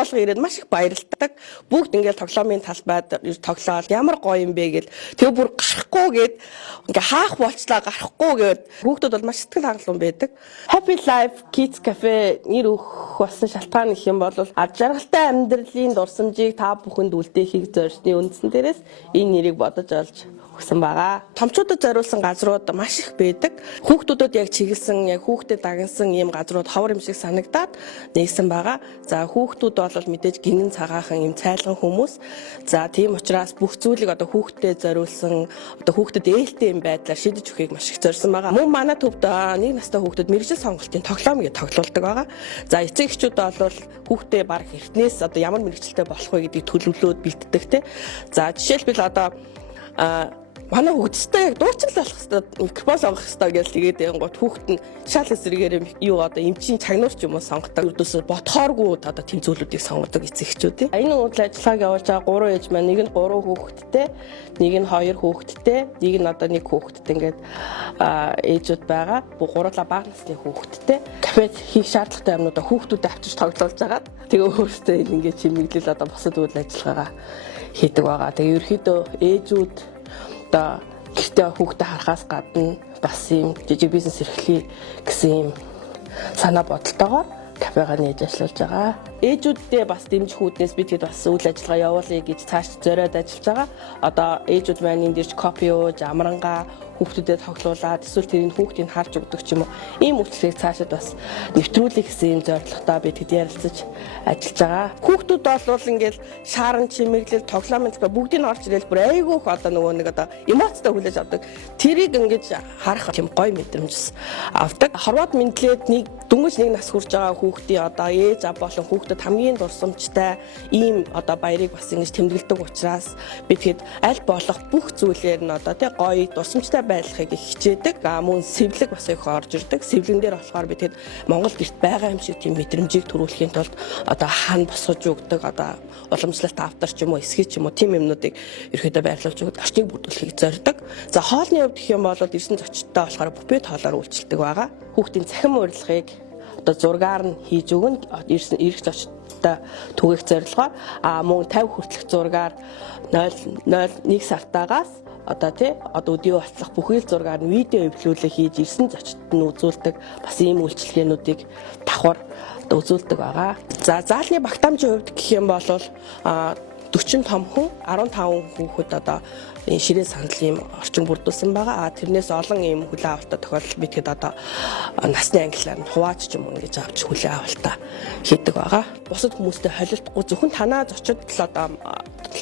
болго ирээд маш их баярлалдаг. Бүгд ингээл тоглоомын талбайд тоглоал ямар гоё юм бэ гэл. Тэгээ бүр гарахгүй гээд ингээ хаах болчлаа гарахгүй гээд хүүхдүүд бол маш сэтгэл хангалуун байдаг. Happy Life Kids Cafe нэр өгөх болсон шалтгаан гэх юм бол жаргалтай амьдралын дурсамжийг та бүхэнд үлдээхийг зорьсны үндсэн дээрээс энэ нэрийг бодож олж өгсөн байгаа. Томчуудад зориулсан газрууд маш их байдаг. Хүүхдүүдэд яг чиглэсэн, яг хүүхдэд дагнсан ийм газрууд ховор юм шиг санагдаад нээсэн байгаа. За хүүхдүүд бол мэдээж гинэн цагаахан ийм цайлган хүмүүс. За тийм учраас бүх зүйлийг одоо хүүхдэд зориулсан, одоо хүүхдэд ээлтэй юм байдлаар шийдэж өгөхийг маш их зорьсон байгаа. Мөн манай төвд нэг настай хүүхдэд мэргэжил сонголтын тоглоом гэж тоглоулдаг байгаа. За эцэг эхчүүд бол хүүхдээ баг эртнээс одоо ямар мэргэжилтэй болох вэ гэдгийг төлөвлөөд бэлддэг те. За жишээлбэл одоо манай хүүхдтэй яг дуучин л болох хэвээр микрофон сонгох хэвээр гэж тэгээд гот хүүхд нь шал эсрэгээр юу одоо эмчийн чагнуур ч юм уу сонгодог. Өдөөсөө ботхооргүй одоо тэм зүйлүүдийг сонгодог эцэгчүүд. Энэ үйл ажиллагааг явуулж байгаа 3 ээж маань нэг нь 3 хүүхэдтэй, нэг нь 2 хүүхэдтэй, нэг нь одоо 1 хүүхэдтэй ингээд ээжүүд байгаа. Гурлаа бага насны хүүхэдтэй. Кафед хийх шаардлагатай юмнуудаа хүүхдүүдэд авчирч тоглуулж байгаа. Тэгээ өөрөөсөө ингээд чимэглэл одоо босод үйл ажиллагаагаа хийдэг байгаа. Тэгээ ерөөхдөө ээжүүд одоо гэртээ хүүхдээ харахаас гадна бас юм жижиг бизнес эрхлэе гэсэн юм санаа бодолтойгоор кафега нээж ажиллаж байгаа. Ээжүүддээ бас дэмжих үүднээс бид хэд бас үйл ажиллагаа явуулъя гэж цааш зориод ажиллаж байгаа. Одоо ээжүүд маань энэ дэрч кофе ууж, амрангаа хүүхдүүдэд тоглуулад эсвэл тэрийг хүүхдийг харж өгдөг ч юм уу. Ийм үйлчлэгийг цаашид бас нэвтрүүлэх гэсэн зорилготой бид хэд ярилцаж ажиллаж байгаа. Хүүхдүүд бол ингээл шааран чимэглэл, тоглоомын талбай бүгдийг нь орж ирэл бүр айгүйх одоо нөгөө нэг одоо эмоцтой хүлээж авдаг. Тэрийг ингэж харах юм гоё мэдрэмж авдаг. Хорвоод мэдлээд нэг дөнгөж нэг нас хүрч байгаа хүүхдийн одоо ээж ав болон хүүхдэд хамгийн дурсамжтай ийм одоо баярыг бас ингэж тэмдэглэдэг учраас бид хэд аль болох бүх зүйлээр нь одоо тий гоё дурсамжтай байдлахыг хичээдэг. Мөн сэвлэг бас их орж ирдэг. Сэвлэгэн дээр болохоор бид хэд Монгол гэрт байгаа юм шиг тийм мэдрэмжийг төрүүлэхийн тулд одоо хаана босгож өгдөг, одоо уламжлалт автар ч юм уу, эсгий ч юм уу тийм юмнуудыг ерөөдөө байрлуулж өгдөг, орчныг бүрдүүлэхийг зорддог. За хоолны хувьд гэх юм бол ирсэн зочдтой болохоор буфет хоолоор үйлчилдэг байгаа. Хүүхдийн цахим урилгыг одоо зургаар нь хийж өгнө. Ирсэн ирэх зочдтой түгээх зорилгоор мөн 50 хүртэлх зургаар 0.01 сартаагаас одоо тий одоо өдөө болцох бүхэл зургаар нь видео эвлүүлэг хийж ирсэн зочдод нь үзүүлдэг бас ийм үйлчилгээнүүдийг давхар үзүүлдэг байгаа. За заалны багтаамжийн хувьд гэх юм бол 40 том хүн 15 хүүхэд одоо энэ ширээ сандал ийм орчин бүрдүүлсэн байгаа. Тэрнээс олон ийм хүлээн авалтаа тохиолдол бид хэд одоо насны ангиллаар нь хуваач ч юм уу ингэж авч хүлээн авалтаа хийдэг байгаа. Бусад хүмүүстэй холилдохгүй зөвхөн танаа зочид л одоо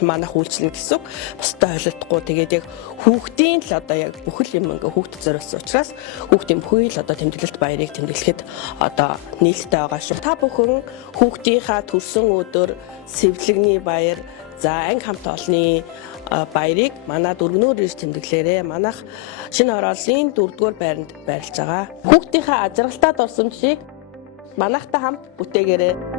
манайх үйлчлэн гэсэн. Бусдад холилдохгүй тэгээд яг хүүхдийн л одоо яг бүхэл юм ингээ хүүхдэд зориулсан учраас хүүхдийн бүхий л одоо тэмдэглэлт баярыг тэмдэглэхэд одоо нээлттэй байгаа шүү. Та бүхэн хүүхдийнхаа төрсөн өдөр сэвлэгний баяр, за анги хамт олонны баярыг манай дөрвөнөөр ирж тэмдэглээрэй. Манайх шинэ хорооллын 4-р байранд байрлаж байгаа. Хүүхдийнхаа ажралтай дурсамжийг манайхтай хамт бүтээгээрэй.